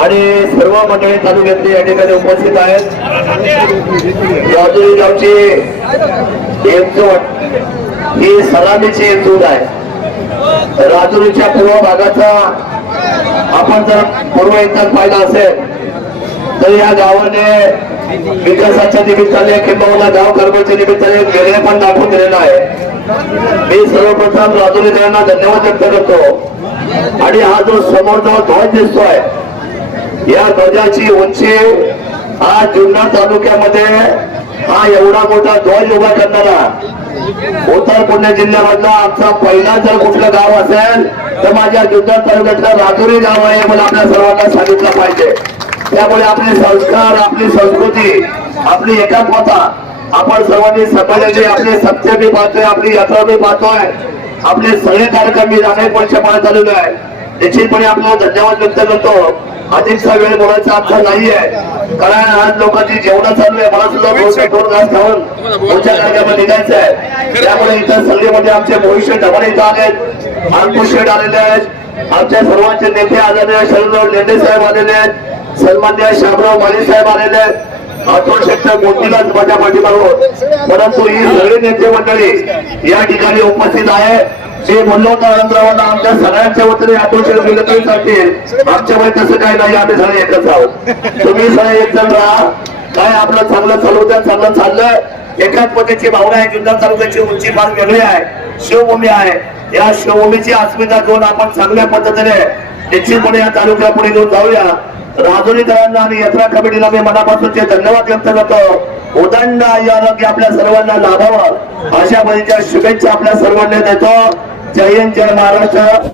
आणि सर्व मंडळी तालुक्यातली या ठिकाणी उपस्थित आहेत. राजुरी गावची एकजूट ही सलामीची एकजूट आहे. राजुरीच्या पूर्व भागाचा आपण जर पूर्व इतिहास पाहिला असेल तर या गावाने विकासाच्या निमित्ताने किंबहुना गाव कर्माच्या निमित्ताने वेगळे पण दाखवून दिलेला आहे. मी सर्वप्रथम राजुरीकरांना धन्यवाद व्यक्त करतो. आणि हा जो समोर जो ध्वज दिसतोय या ध्वजाची उंची हा जुन्नर तालुक्यामध्ये हा एवढा मोठा ध्वज उभा करणारा उत्तर पुणे जिल्ह्यामधला आमचा पहिला जर कुठलं गाव असेल तर माझ्या जुन्नर तालुक्यातलं राजुरी गाव आहे मला आपल्या सर्वांना सांगितलं पाहिजे. त्यामुळे आपले संस्कार आपली संस्कृती आपली एकात्मता आपण सर्वांनी समाजाचे आपले सत्य मी पाहतोय आपली यात्रा मी पाहतोय आपले सगळे कार्यक्रम मी अनेक वर्ष पाहत आलेलो आहे निश्चितपणे आपल्याला धन्यवाद व्यक्त करतो. आधीचा वेळ बोलायचा आमचा नाहीये. कारण आज लोकांची जेवण चालू आहे. मला सुद्धा दोन घास खाऊन पुढच्या कार्यक्रमात निघायचं आहे. त्यामुळे इथं सल्लीमध्ये आमचे भविष्य ढवळ इथं आलेत. अंकुश शेठ आलेले आहेत. आमच्या सर्वांचे नेते आलेले आहेत शरदराव लेंडे साहेब आलेले आहेत. सन्मान्य शामराव माळी साहेब आलेले आहेत. अतुल शेट्टर मोठीलाच माझ्या पाठीमागून परंतु ही सगळी नेते मंडळी या ठिकाणी उपस्थित आहे. जे म्हणलो होतं आमच्या सगळ्यांच्या वतीने अतुल शेठ गेलं तरी चालतील आमच्यामुळे तसं काय नाही आम्ही सगळे एकच आहोत. तुम्ही सगळे एक जण राहा. काय आपलं चांगलं चालवत्या चांगलं चाललं एकाच पद्धतीची भावना आहे जुन्नर तालुक्याची उंची फार वेगळी आहे. शिवभूमी आहे. या शिवभूमीची अस्मिता घेऊन आपण चांगल्या पद्धतीने निश्चितपणे या तालुक्या पुढे घेऊन जाऊया. राजुरीकरांना आणि यात्रा कमिटीला मी मनापासूनचे धन्यवाद व्यक्त करतो. उदंड आरोग्य आपल्या सर्वांना लाभावं. अशा बळीच्या शुभेच्छा आपल्या सर्वांना देतो. जय हिंद जय महाराष्ट्र.